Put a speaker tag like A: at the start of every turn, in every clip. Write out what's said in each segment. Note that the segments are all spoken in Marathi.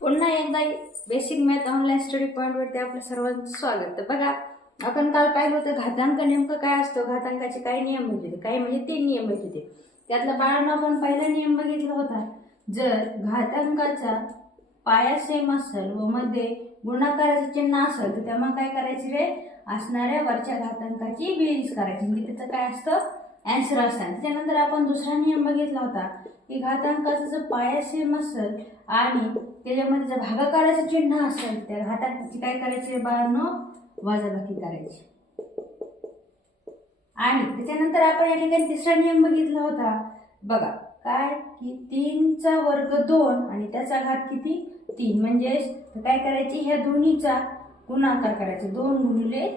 A: पुन्हा एकदा बेसिक मॅथ ऑनलाईन स्टडी पॉईंटवरती आपलं सर्वांचं स्वागत. तर बघा आपण काल पाहिलं होतं घातांक नेमकं काय असतो? घातांकाचे काय नियम माहिती होते? काही म्हणजे तीन नियम माहिती होते त्यातला बाळांना आपण पहिला नियम बघितला होता. जर घातांकाचा पाया सेम असेल व मध्ये गुणाकाराचं चिन्ह असेल तर तेव्हा काय करायचे रे? असणाऱ्या वरच्या घातांकाची बेरीज करायची. म्हणजे त्याचं काय असतं? अँसर असतात त्यानंतर आपण दुसरा नियम बघितला होता की घातांकाचं जर पाया सेम असेल आणि त्याच्यामध्ये जर भागाकाराचं चिन्ह असेल त्या घातांकाची काय करायची बाळांनो? वाजाबाकी करायची. आणि त्याच्यानंतर आपण या ठिकाणी तिसरा नियम बघितला होता. बघा काय की तीनचा वर्ग दोन आणि त्याचा घात किती? तीन. म्हणजेच काय करायची? ह्या दोन्हीचा गुणाकार करायचा. दोन गुणिले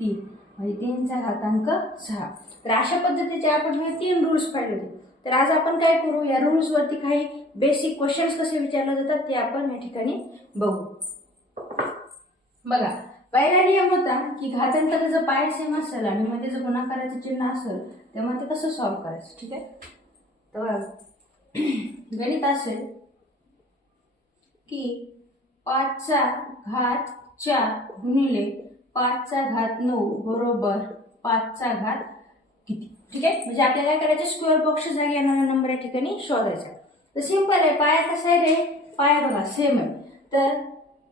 A: तीन. म्हणजे तीनचा घातांक सहा. तर अशा पद्धतीचे आपण हे तीन रूल्स पाहिले होते. तर आज आपण काय करू? या रूल्सवरती काही बेसिक क्वेश्चन्स कसे विचारले जातात ते आपण या ठिकाणी बघू. बघा पहिला नियम होता की घातांतर जर पाय सेम असेल आणि मध्ये जर गुणाकाराचं चिन्ह असेल तेव्हा ते कसं सॉल्व्ह करायचं? ठीक आहे? तर गणित असेल की पाचचा घात चार गुणिले पाचचा घात नऊ बरोबर पाचचा घात किती? ठीक आहे? म्हणजे आपल्याला काय करायचं? स्क्वेअर बॉक्सच्या जागी येणारा नंबर या ठिकाणी शोधायचा तर सिंपल आहे. पाया कसा आहे रे? पाया बघा सेम आहे. तर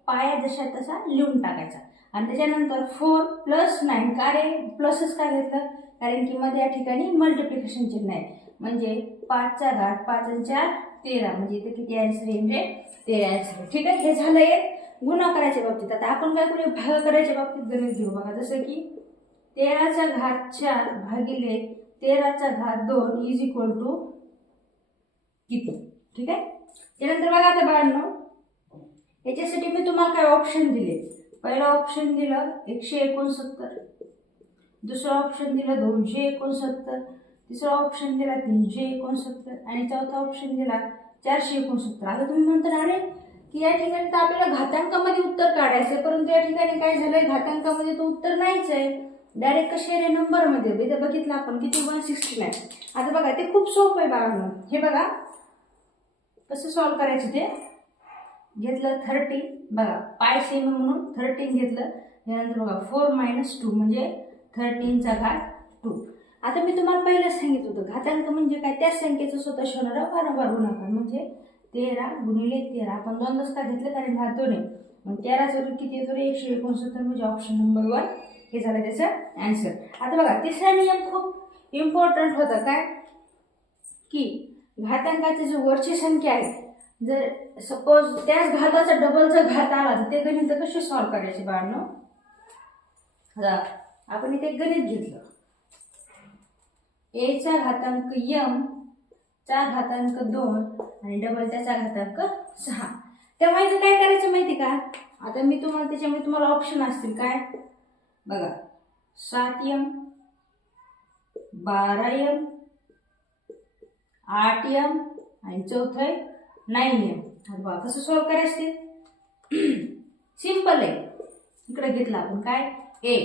A: पाया जशा तसा लिहून टाकायचा. आणि त्याच्यानंतर फोर प्लस नाईन का रे? प्लसच का घेतलं? कारण की मध्ये या ठिकाणी मल्टिप्लिकेशन चिन्ह आहे. म्हणजे पाचचा घात पाच आणि चार तेरा. म्हणजे इथे किती आन्सर येईल रे? तेरा आन्सर ठीक आहे? हे झालं एक गुणाकाराच्या बाबतीत. आता आपण काय करूया? करायच्या बाबतीत गणित घेऊ. बघा जसं की तेराचा घात चार भागिले तेराचा घात दोन इज इक्वल टू किती? ठीक आहे? त्यानंतर बघा आता बाळांनो याच्यासाठी मी तुम्हाला काय ऑप्शन दिले? पहिला ऑप्शन दिलं एकशे एकोणसत्तर दुसरं ऑप्शन दिलं दोनशे एकोणसत्तर तिसरा ऑप्शन दिला तीनशे एकोणसत्तर आणि चौथा ऑप्शन दिला चारशे एकोणसत्तर. आता तुम्ही म्हणता अरे की या ठिकाणी तर आपल्याला घातांकामध्ये उत्तर काढायचं आहे परंतु या ठिकाणी काय झालंय? घातांकामध्ये तो उत्तर नाहीच आहे. डायरेक्ट कसे आहे नंबरमध्ये इथे बघितलं आपण. किती? वन सिक्स्टी नाईन आता बघा ते खूप सोपं आहे बाळांनो. हे बघा. कसं सॉल्व करायचं ते? घेतलं थर्टी बघा पाय सेम म्हणून थर्टीन घेतलं. त्यानंतर बघा फोर मायनस टू म्हणजे थर्टीनचा घात टू आता मी तुम्हाला पहिलंच सांगितलं होतं. घातांक म्हणजे काय? त्याच संख्येचं स्वतः होणारा वारंवार गुणाकार म्हणजे तेरा गुणिले तेरा. आपण दोनदाच का घेतलं कारण घात दोन आहे मग तेराचा किती येतो रे? एकशे एकोणसत्तर म्हणजे ऑप्शन नंबर वन हे झालं त्याचं अँसर आता बघा तिसरा नियम खूप इम्पॉर्टंट होता. काय? की घातांकाची जी वरची संख्या आहे जर सपोज त्याच घाताचा डबलचा घात आला तर ते गणित कसे सॉल्व्ह करायचे बाळांनो? आपण इथे गणित घेतलं. एचा घातांक यम चा घातांक दोन आणि डबल त्याचा घातांक सहा. तेव्हा इथं काय करायचं माहिती का? आता मी तुम्हाला त्याच्यामध्ये तुम्हाला ऑप्शन असतील. काय? बघा. सात यम बारा यम आठ यम आणि चौथं आहे नाईन यम आता बघा कसं सॉल्व करायचं ते? सिंपल आहे. इकडे घेतलं आपण काय? A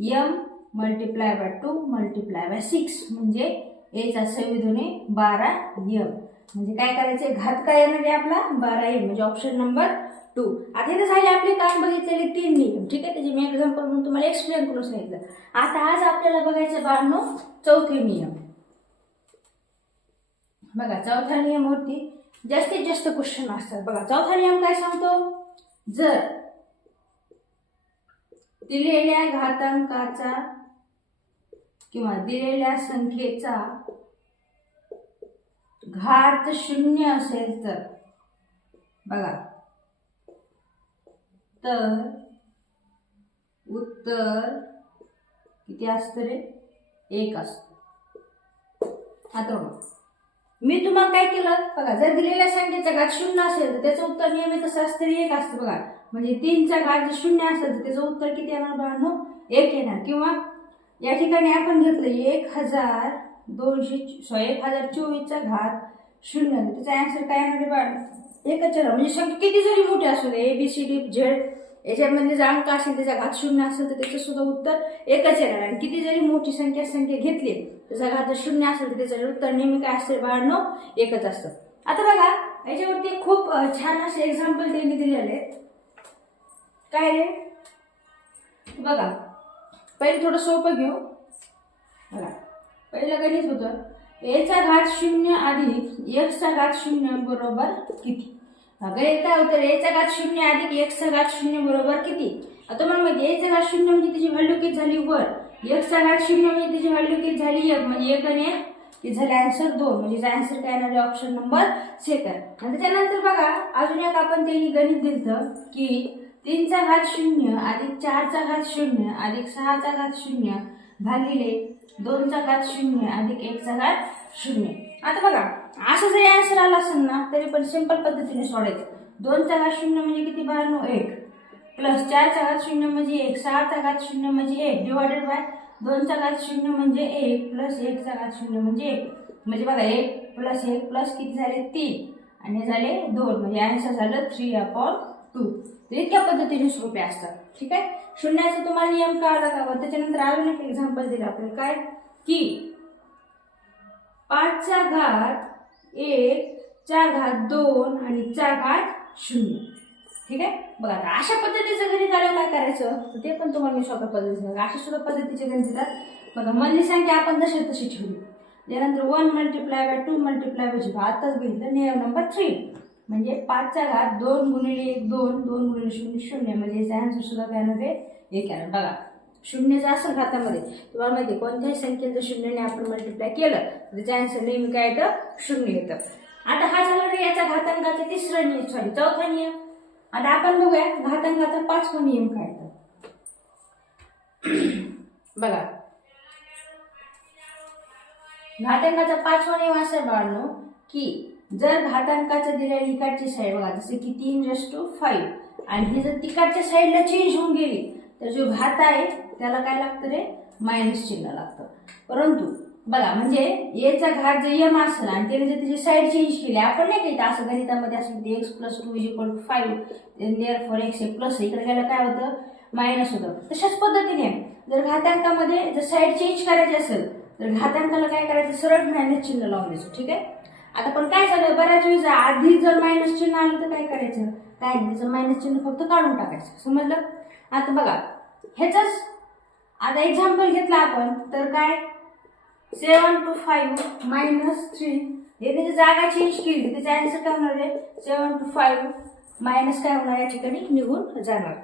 A: M multiply by two multiply by six म्हणजे एचा संविधाने बारा यम म्हणजे काय करायचं घात काय येणार आहे आपला? बारा यम म्हणजे ऑप्शन नंबर टू आता इथे झाले आपले काम बघितलेले तीन नियम. ठीक आहे? त्याचे मी एक्झाम्पल म्हणून तुम्हाला एक्सप्लेन करून सांगितलं. आता आज आपल्याला बघायचं बाळनो चौथे नियम. बघा चौथा नियमवरती जास्तीत जास्त क्वेश्चन असतात. बघा चौथा नियम काय सांगतो? जर दिलेल्या घातांकाचा किंवा दिलेल्या संख्येचा घात शून्य असेल तर बघा तर उत्तर. किती असतं रे? एक असतं. आता बघा. मी तुम्हाला काय केलं? बघा जर दिलेल्या संख्येचा घात शून्य असेल तर त्याचं उत्तर नियमित असं असतं रे एक असतं बघा. म्हणजे तीनचा घात जर शून्य असेल तर त्याचं उत्तर किती येणार बाळांनो? एक येणार. किंवा या ठिकाणी आपण घेतलं एक हजार दोनशे सॉरी एक हजार चोवीसचा घात शून्य त्याचा अँसर काय येणार बाळ एकच येणार म्हणजे संख्या किती जरी मोठी असू दे A B C D Z याच्यामध्ये जर अंक असेल त्याचा घात शून्य असेल तर त्याचं सुद्धा उत्तर एकच येणार. आणि किती जरी मोठी संख्या संख्या घेतली त्याचा घात जर शून्य असेल तर त्याचं उत्तर नेहमी काय असते? बाळांनो एकच असतं. आता बघा याच्यावरती खूप छान असे एक्झाम्पल त्यांनी दिलेले आहेत. काय रे? बघा. पहिले थोडं सोपं घेऊ. बघा. पहिलं गणित होतं. एचा घात शून्य अधिक एक्सचा घात शून्य बरोबर किती? अगं एक काय होतं एचा घात शून्य अधिक एकचा घात शून्य बरोबर किती? आता मला माहिती एचा घात शून्य म्हणजे त्याची व्हॅल्यू किती झाली वर? एक्सचा घात शून्य म्हणजे त्याची व्हॅल्यू किती झाली एक? म्हणजे एक आणि एक? ते झाले आन्सर दोन. म्हणजे आन्सर काय येणार ऑप्शन नंबर सेकंड आणि त्याच्यानंतर बघा अजून एक आपण त्यांनी गणित दिलं की तीनचा घात शून्य अधिक चारचा घात शून्य अधिक सहाचा घात शून्य भागिले दोनचा घात शून्य अधिक एकचा घात शून्य. आता बघा असं जरी आन्सर आला असेल ना तरी पण सिंपल पद्धतीने सोडायचं. दोनचा घात शून्य म्हणजे किती? बाहेर एक. प्लस चारचा घात शून्य म्हणजे एक सहाचा घात शून्य म्हणजे एक डिवायडेड बाय दोनचा घात शून्य म्हणजे एक प्लस एकचा घात शून्य म्हणजे एक. म्हणजे बघा एक प्लस एक प्लस किती झाले? तीन. आणि झाले दोन. म्हणजे आन्सर झालं थ्री अपॉन टू इतक्या पद्धतीने सोपे असतात. ठीक आहे? शून्याचा तुम्हाला नियम कळाला का त्याच्यानंतर अजून एक एक्झाम्पल दिलं आपल्याला. काय? की पाचचा घात एक चार घात दोन आणि चार घात शून्य. ठीक आहे? बघा आता अशा पद्धतीचं गणित आलं काय करायचं? तर ते पण तुम्हाला मी सोप्या पद्धतीचं अशा सुद्धा पद्धतीचे गणित येतात बघा मधली संख्या आपण जशी तशी ठेवली. त्यानंतर one multiply by two multiply by zero आताच बघितलं नियम नंबर थ्री म्हणजे पाचचा घात दोन गुणिले एक दोन दोन गुणिले शून्य शून्य. म्हणजे याचा आन्सर सुद्धा काय येणार आहे एक बघा. शून्यचं असेल घातामध्ये तुम्हाला माहिती आहे, कोणत्याही संख्येचं शून्यने शून्याने आपण मल्टिप्लाय केलं तर त्याचं आन्सर नेहमी काय येतं? शून्य येतं. आता हा झाला रे याचा घातांकाचा तिसरा नियम. सॉरी चौथा नियम. आता आपण बघूया घातांकाचा पाचवा नियम काय तर बघा. घातांकाचा पाचवा नियम असा आहे की जर घातांकाचं दिलेल्या इकडची साईड बघा जसं की तीन रेस टू फाईव्ह आणि ही जर तिकडच्या साईडला चेंज होऊन गेली तर जो घात आहे त्याला काय लागतं रे? मायनस चिन्ह लागतं. परंतु बघा म्हणजे एचा घात जर यम असेल आणि त्याने जर त्याची साईड चेंज केली आपण नाही काही असं गणितामध्ये असं की X plus two is equal to five near for X A plus इकडे गेलं काय होतं? मायनस होतं. तशाच पद्धतीने जर घातांकामध्ये जर साईड चेंज करायची असेल तर घातांकाला काय करायचं? सरळ मायनस चिन्ह लावून द्यायचं ठीक आहे? आता पण काय झालं? बऱ्याच वेळेस आधी जर मायनस चिन्ह आलं तर काय करायचं? काय जर मायनस चिन्ह फक्त काढून टाकायचं. समजलं? आता बघा ह्याचंच आता एक्झाम्पल घेतला आपण तर काय? Seven two five minus three हे त्याची जागा चेंज केली त्याचा आन्सर काय होणार आहे? सेवन टू फाईव्ह मायनस काय होणार या ठिकाणी निघून जाणार.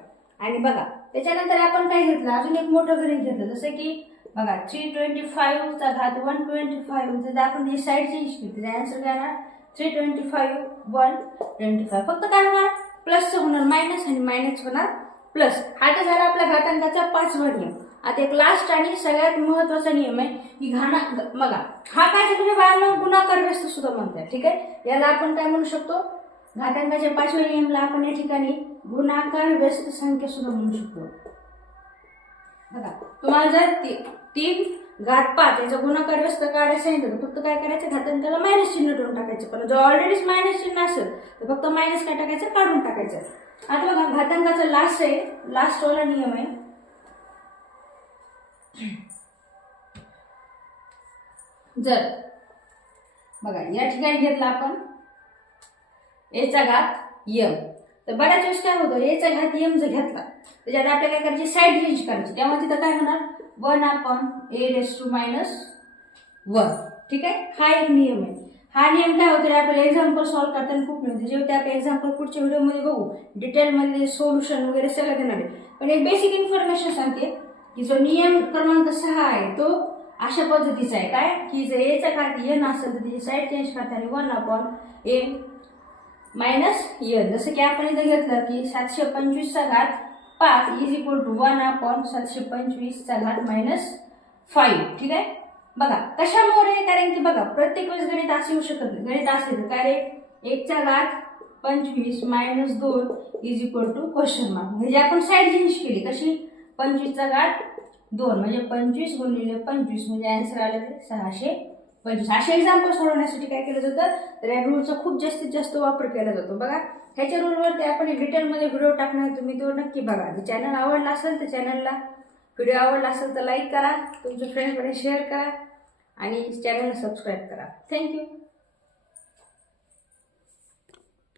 A: आणि बघा त्याच्यानंतर आपण काय घेतलं? अजून एक मोठं गणित घेतलं जसं की बघा थ्री ट्वेंटी फाईव्हचा घात वन ट्वेंटी फाईव्ह जर आपण ही साईडची चेंज केली त्याचा आन्सर काय येणार three twenty five one twenty five फक्त काय होणार? प्लसचं होणार मायनस आणि मायनस होणार. प्लस हा तर झाला आपल्या घातांकाचा पाचवा नियम. आता एक लास्ट आणि सगळ्यात महत्त्वाचा नियम आहे की घाना बघा हा काय तुम्ही बाळांना गुणाकार व्यस्त सुद्धा म्हणतात ठीक आहे? याला आपण काय म्हणू शकतो? घातांकाच्या पाचव्या नियमला आपण या ठिकाणी गुणाकार व्यस्त संख्या सुद्धा म्हणू शकतो. बघा तुम्हाला जर ती- तीन घात पाच याचा गुणाकार व्यस्त काढायचं सांगितलं तर फक्त काय करायचं? घातांकाला मायनस चिन्ह ठेवून टाकायचं. पण जर ऑलरेडीच मायनस चिन्ह असेल तर फक्त मायनस काय टाकायचं? काढून टाकायचं. आता बघा घातांकाचा लास्ट आहे. लास्ट वाला नियम आहे. जर बघा या ठिकाणी घेतला आपण. याचा घात यम तर बऱ्याच वेळेस काय होतं एचा घात एम जर घेतला त्याच्यात आपल्याला काय करायची साईड चेंज करायची त्यामुळे तिथं काय होणार? वन आपण A raise to minus one ठीक आहे? हा एक नियम आहे. हा नियम काय होतो आपल्याला एक्झाम्पल सॉल्व्ह करताना खूप मिळते. जेव्हा त्या आपण एक्झाम्पल पुढच्या व्हिडिओमध्ये बघू डिटेलमध्ये सोल्युशन वगैरे सगळं देणार आहे. पण एक बेसिक इन्फॉर्मेशन सांगते की जो नियम क्रमांक सहा आहे तो अशा पद्धतीचा आहे. काय? की जर एचा खाती एन असेल तर त्याची साईड चेंज करताना one upon a minus n जसं की आपण इथं घेतलं की सातशे पंचवीसचा घात पाच is equal to one upon सातशे पंचवीसचा घात मायनस फाईव्ह ठीक आहे? बघा कशामुळे? कारण की बघा प्रत्येक वेळेस गणित असे येऊ शकत नाही. गणित असे येतं. काय रे? एकचा घात पंचवीस मायनस दोन is equal to question mark म्हणजे आपण साईड चेंज केली. कशी? पंचवीसचा घात दोन. म्हणजे पंचवीस गुणिले पंचवीस म्हणजे आन्सर आलं ते सहाशे पंचवीस असे एक्झाम्पल सोडवण्यासाठी काय केलं जातं? तर या रूलचा खूप जास्तीत जास्त वापर केला जातो. बघा ह्याच्या रूलवरती आपण डिटेलमध्ये व्हिडिओ टाकणार आहे, तुम्ही तो नक्की बघा. जर चॅनल आवडला असेल तर चॅनलला व्हिडिओ आवडला असेल तर लाईक करा. तुमच्या फ्रेंड्समध्ये शेअर करा. आणि चॅनलला सबस्क्राईब करा. थँक्यू